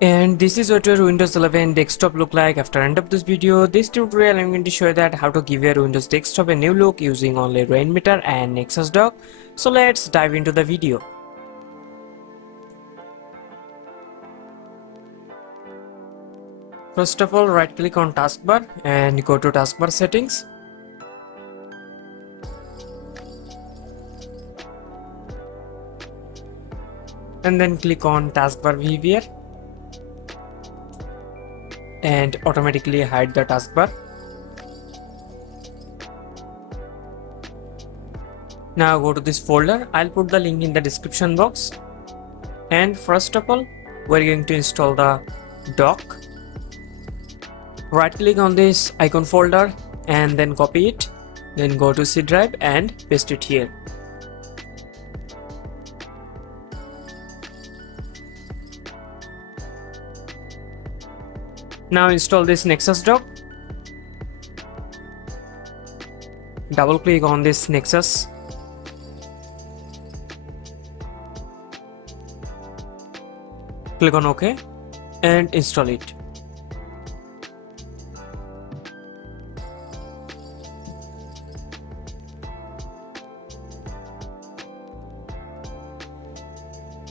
And this is what your Windows 11 desktop look like after end of this video. This tutorial I'm going to show you that how to give your Windows desktop a new look using only Rainmeter and Nexus Dock. So let's dive into the video. First of all, right click on taskbar and go to taskbar settings. And then click on taskbar behavior and automatically hide the taskbar. Now go to this folder. I'll put the link in the description box. And first of all, we're going to install the dock. Right click on this icon folder and then copy it. Then go to C drive and paste it here. Now install this Nexus dock. Double click on this Nexus. Click on OK and install it.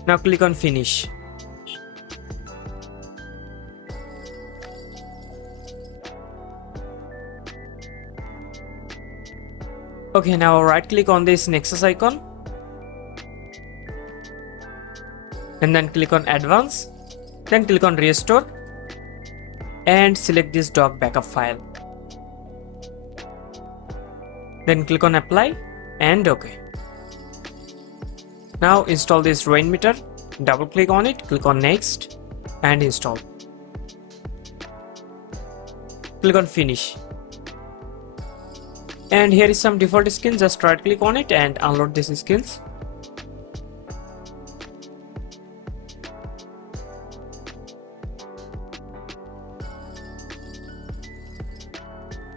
Now click on finish. Okay, now right click on this Nexus icon and then click on advanced, then click on restore and select this dock backup file. Then click on apply and OK. Now install this Rainmeter, double click on it, click on next and install. Click on finish. And here is some default skins, just right click on it and unload these skins.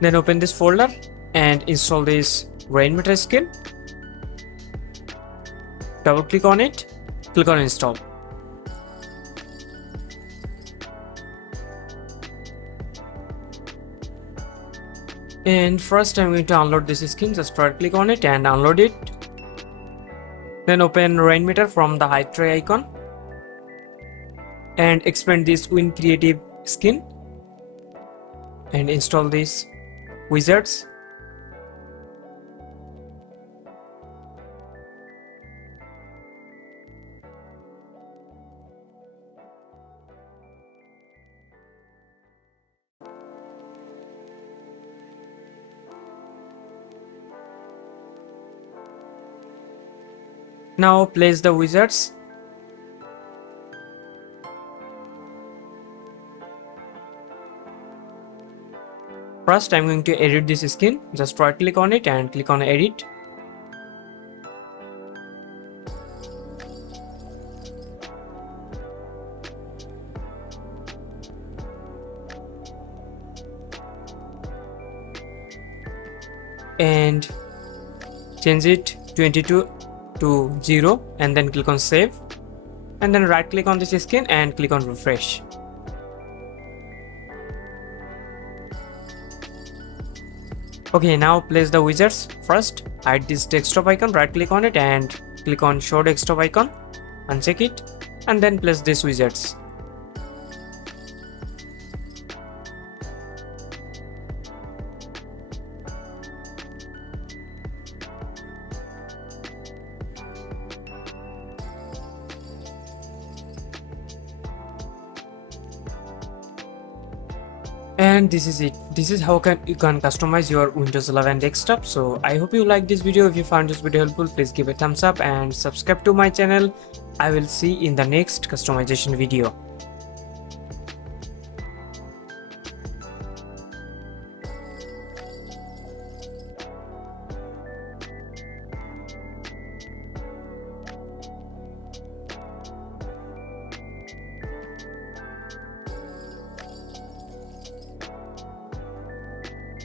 Then open this folder and install this Rainmeter skin. Double click on it, click on install. And first I'm going to unload this skin, just right click on it and unload it. Then open Rainmeter from the hide tray icon and expand this Win Creative skin and install these wizards. Now place the wizards. First I'm going to edit this skin, just right click on it and click on edit. And change it 22 to 0 and then click on save and then right click on this skin and click on refresh. Okay, now place the wizards. First hide this desktop icon, right click on it and click on show desktop icon, uncheck it and then place these wizards. And this is it. This is how you can customize your Windows 11 desktop. So I hope you like this video. If you found this video helpful, please give a thumbs up and subscribe to my channel. I will see in the next customization video.